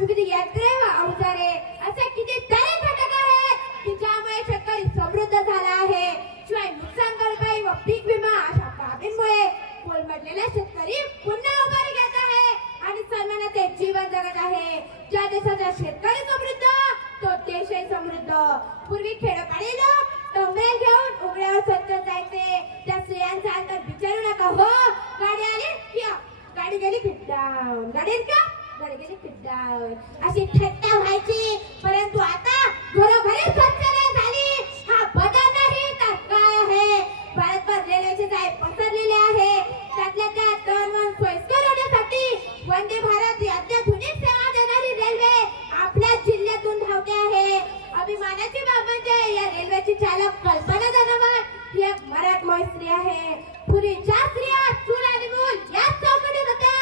विविध यंत्रे व अवजारे असे कितीतरी घटक आहेत की ज्यामुळे शेतकरी समृद्ध झाला आहे. शिवाय नुकसान भरपाई व पीक विमा अशा बाबींमुळे कोलमडलेला शेतकरी पुन्हा उभारी घेत आहे आणि सन्मानाचे जीवन जगत आहे. ज्या देशाचा शेतकरी समृद्ध तो देशही समृद्ध. पूर्वी खेडोपाडी लोक टोंबेल घेऊन उघड्यावर स्वच्छ जायचे. त्या स्त्रियांचा अंतर विचारू नका हो. गाडी आली की गाडी गेली की डाऊन, गाडी गेली की डाऊन अशी थट्टा व्हायची. परंतु आता घरोघरी स्वच्छता झाली. हा बदल नाही तर काय आहे. भारतभर रेल्वेचे जाळे पसरलेले आहे. त्यातल्या त्यात तण सोयीस्कर होण्यासाठी वंदे भारत ही अत्याधुनिक सेवा देणारी रेल्वे आपल्या जिल्ह्यातून धावते आहे. अभिमानाची बाब म्हणजे या रेल्वेची चालक कल्पना धनवट ही एक मराठमोळी स्त्री आहे. पूर्वी ज्या स्त्रिया चूल आणि मूल याच चौकटीत होत्या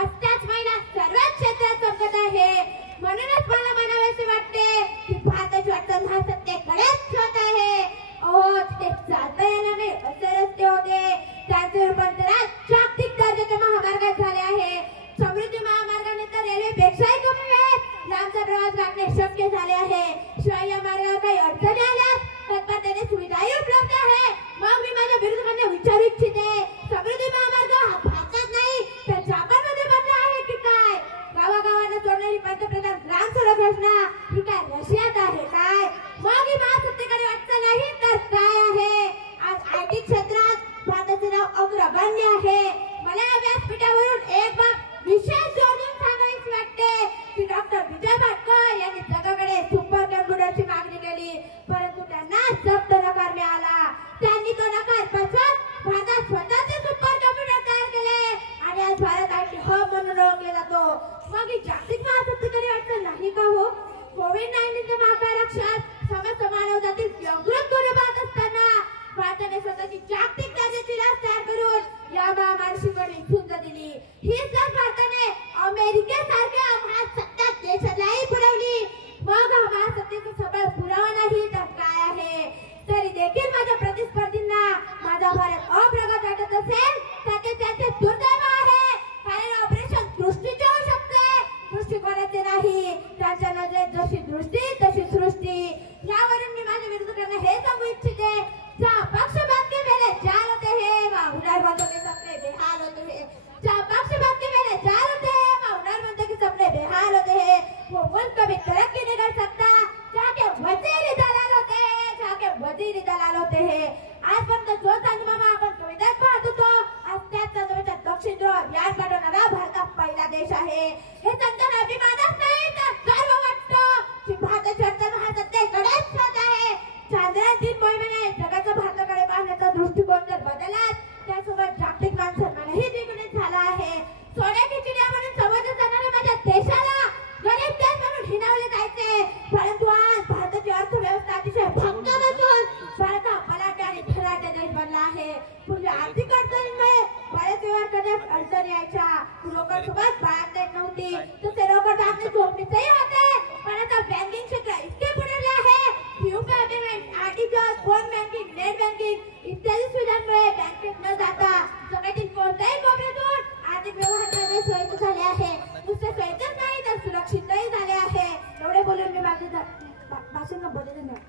आज त्याच महिला सर्वच क्षेत्रात चमकत आहे. म्हणूनच मला म्हणावेसे वाटते की भारताची वाटचाल हा सत्तेकडेच होत आहे. अहो ते चालता येणार नाही असे रस्ते होते त्यांचे रूपांतर जागतिक दर्जाच्या महामार्गात झाले आहे. समृद्धी महामार्गाने तर रेल्वेपेक्षाही कमी वेळेत लांबचा प्रवास गाठणे शक्य झाले आहे. शिवाय या मार्गावर काही अडचणी आल्यास तत्परतेने सुविधाही उपलब्ध आहे. मग मी माझ्या विरोधकांना विचारू इच्छिते समृद्धी महामार्ग हा भारतात नाही तर जपानमध्ये बनला आहे की काय? गावागावांना जोडणारी पंतप्रधान ग्राम सडक योजना ही काय रशियात आहे काय? मग ही महासत्तेकडे वाटचाल नाही तर काय आहे? आज आयटी क्षेत्रात भारताचे नाव अग्रगण्य आहे. मला या व्यासपीठावरून एक बाब विशेष जोडून सांगावीच वाटते की डॉक्टर विजय भाटकर यांनी जगाकडे सुपर कॉम्प्युटरची मागणी केली परंतु त्यांना जप्त नकार मिळाला. त्यांनी तो नकार पचवत भारतात स्वतःचे सुपर कॉम्प्युटर तयार केले आणि आज भारत आयटी हब म्हणून ओळखले जातो. मग ही जागतिक महासत्तेकडे वाटचाल नाही का हो? कोविड-19च्या महाकाराक्षात समस्त मानवजातील व्यंगृत गुन्हे पाहत असताना भारताने स्वतःची जागतिक दर्जाची लस तयार करून या महामारीशी झुंज दिली. हीच लस भारताने अमेरिकेसारख्या महासत्ता देशालाही पुरवली. मग हा महासत्तेचा सबळ पुरावा नाही तर काय आहे? तरी देखील माझ्या प्रतिस्पर्धींना माझा भारत अप्रगत वाटत असेल तर ते त्याचे दुर्दैव आहे. कारण ऑपरेशन दृष्टीचे होऊ शकते दृष्टिकोनाचे नाही. त्यांच्या नजरेत जशी दृष्टी तशी सृष्टी. यावरून मी माझ्या विरोधकांना हे सांगू इच्छिते जा पक्षपात के मेरे जाल होते हैं वहाँ हुनरमंदों के सपने बेहाल होते हैं. जा पक्षपात के मेरे जाल होते हैं वहाँ हुनरमंदों के सपने बेहाल होते हैं. वो मुल्क कभी तरक्की नहीं कर सकता जाके वजीर दलाल होते हैं जाके वजीर दलाल होते हैं. आजपर्यंत जो मामा आपण विधायक पाहत होतो आज त्याच नजरेच्या दक्षिण ध्रुव अभियान पाठवणारा भारत पहिला देश आहे. हे संतान अभिमानच नाही तर गर्व वाटतं की भारताची वाटचाल महासत्तेकडेच होत आहे. चांद्रयान 3 मोहिमेने जगाचा भारताकडे पाहण्याचा दृष्टिकोन जर बदललाच त्यासोबत जागतिक मानसन्मानही द्विगुणित झाला आहे. सोन्याची चिडिया म्हणून समजल्या जाणाऱ्या माझ्या देशाला गरीब देश म्हणून हिणावले जायचे परंतु आज भारताची अर्थव्यवस्था अतिशय भक्कम असून भारत हा बलाढ्य आणि धनाढ्य देश बनला आहे. पूर्वी आर्थिक अडचणींमुळे बरेच व्यवहार करण्यास अडचण यायच्या. रोकड सोबत बाळगता येत नव्हती तसे रोकड आपले झोपणीचेही होते. पण आता बँकिंग क्षेत्र इतके पुढे आहे UPI payment, RTGS, phone banking, net banking इत्यादी सुविधांमुळे बँकेत न जाता जगातील कोणत्याही कोपऱ्यातून आर्थिक व्यवहार करणे सोयीचे झाले आहे. नुसते सोयीचेच नाही तर सुरक्षितही झाले आहे. एवढे बोलून मी माझे भाषण बदलले.